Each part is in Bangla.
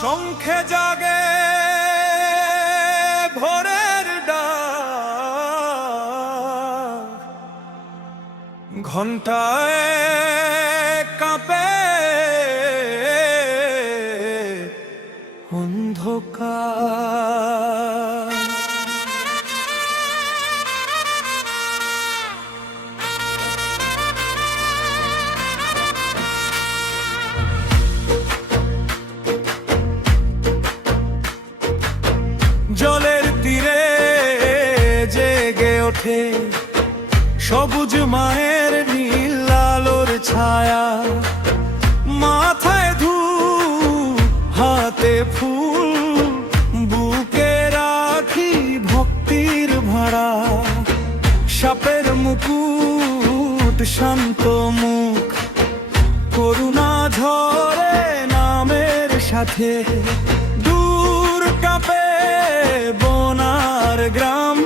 শঙ্খে জাগে ভোরের ডাক, ঘণ্টায় কাঁপে অন্ধকার। জলের তীরে জেগে ওঠে সবুজ মায়ের নীল আলোর ছায়া, মাথায় ধূপ হাতে ফুল, বুকে রাখি ভক্তির ভাড়া। সাপের মুকুট শান্ত মুখ, করুণা ঝরে নামের সাথে। দূর কাঁপে বনার গ্রাম,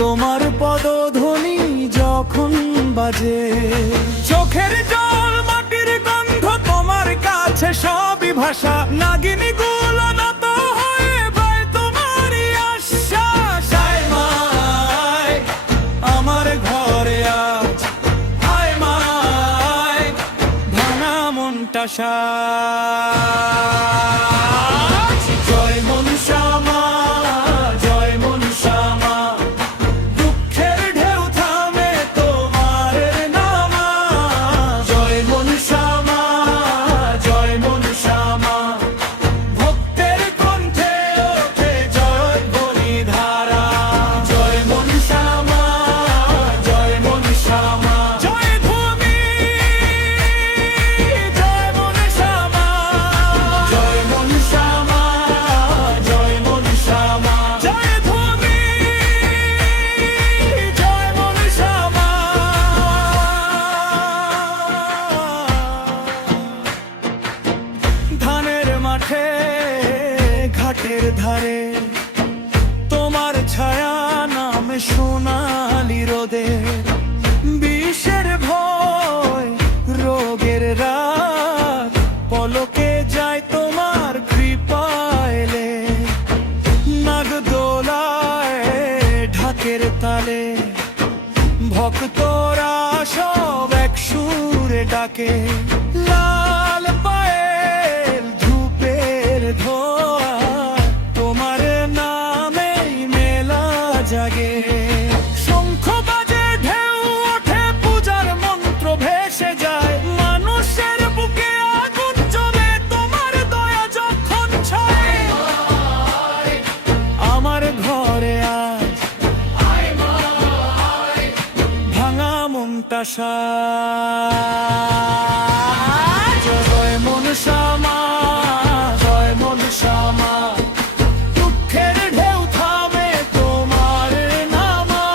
তোমার পদধ্বনি যখন বাজে। চোখের জল মাটির গন্ধ, তোমার কাছে সবই ভাষা। নাগিনী গুলো নত হয়ে ভাই তোমারই আশ্বাস। আয় মায় আমার ঘরে আজ, আয় মায় ভাঙা মনটা সাজ। জয় মনসা মা, জয় মনসা মা, দুঃখের ঢেউ থামে তোমার নামা। জয় মনসা মা, জয় মনসা মা, ভক্তের কণ্ঠে ওঠে জয়ধ্বনি ধারা। জয় মনসা মা, জয় মনসা মা, জয় ভূমি, জয় মনসা মা, জয় মনসা মা, জয় মনসা মা, জয় ভূমি, জয় মনসা মা। ধানের মাঠে ঘাটের ধারে তোমার ছায়া নামে সোনালি রোদে। বিষের ভয় রোগের রাত, পলকে যায় তোমার কৃপা এলে। নাগদোলায় ঢাকের তালে ভক্তরা সব এক সুরে ডাকে। লাল পায়েল ধূপের ধোয়া, তোমার নামেই মেলা জাগে। শঙ্খ বাজে ঢেউ ওঠে, পূজার মন্ত্র ভেসে যায়। মানুষের বুকে আগুন জ্বলে, তোমার দয়া যখন ছয়। আমার ঘরে আজ ভাঙা মনটা সাজ। জয় মনসা মা, জয় মনসা মা, দুঃখের ঢেউ থামে তোমার নামা।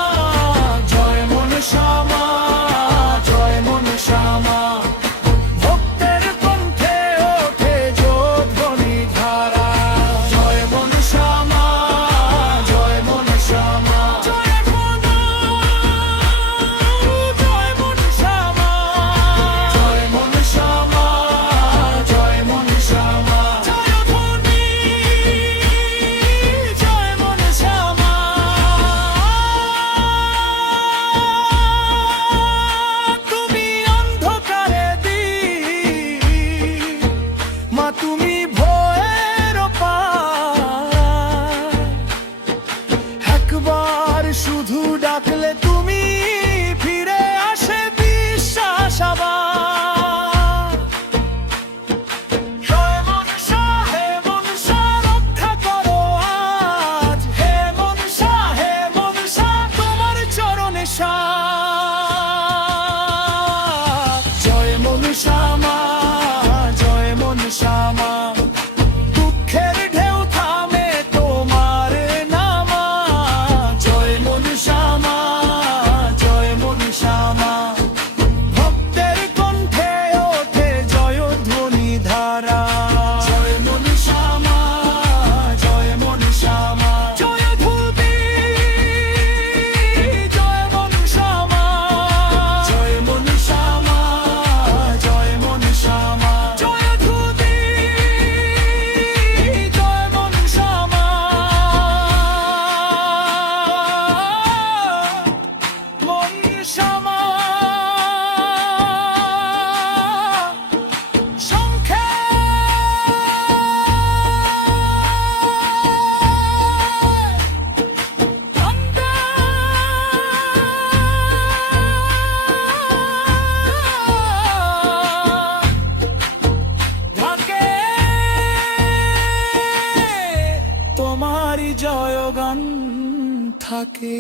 জয় মনসা মা, জয় মনসা মা, ভক্তের কণ্ঠে ওঠে জয়ধ্বনি ধারা। জয় মনসা মা, জয় মনসা মা, জয় মনসা মা, থাকে।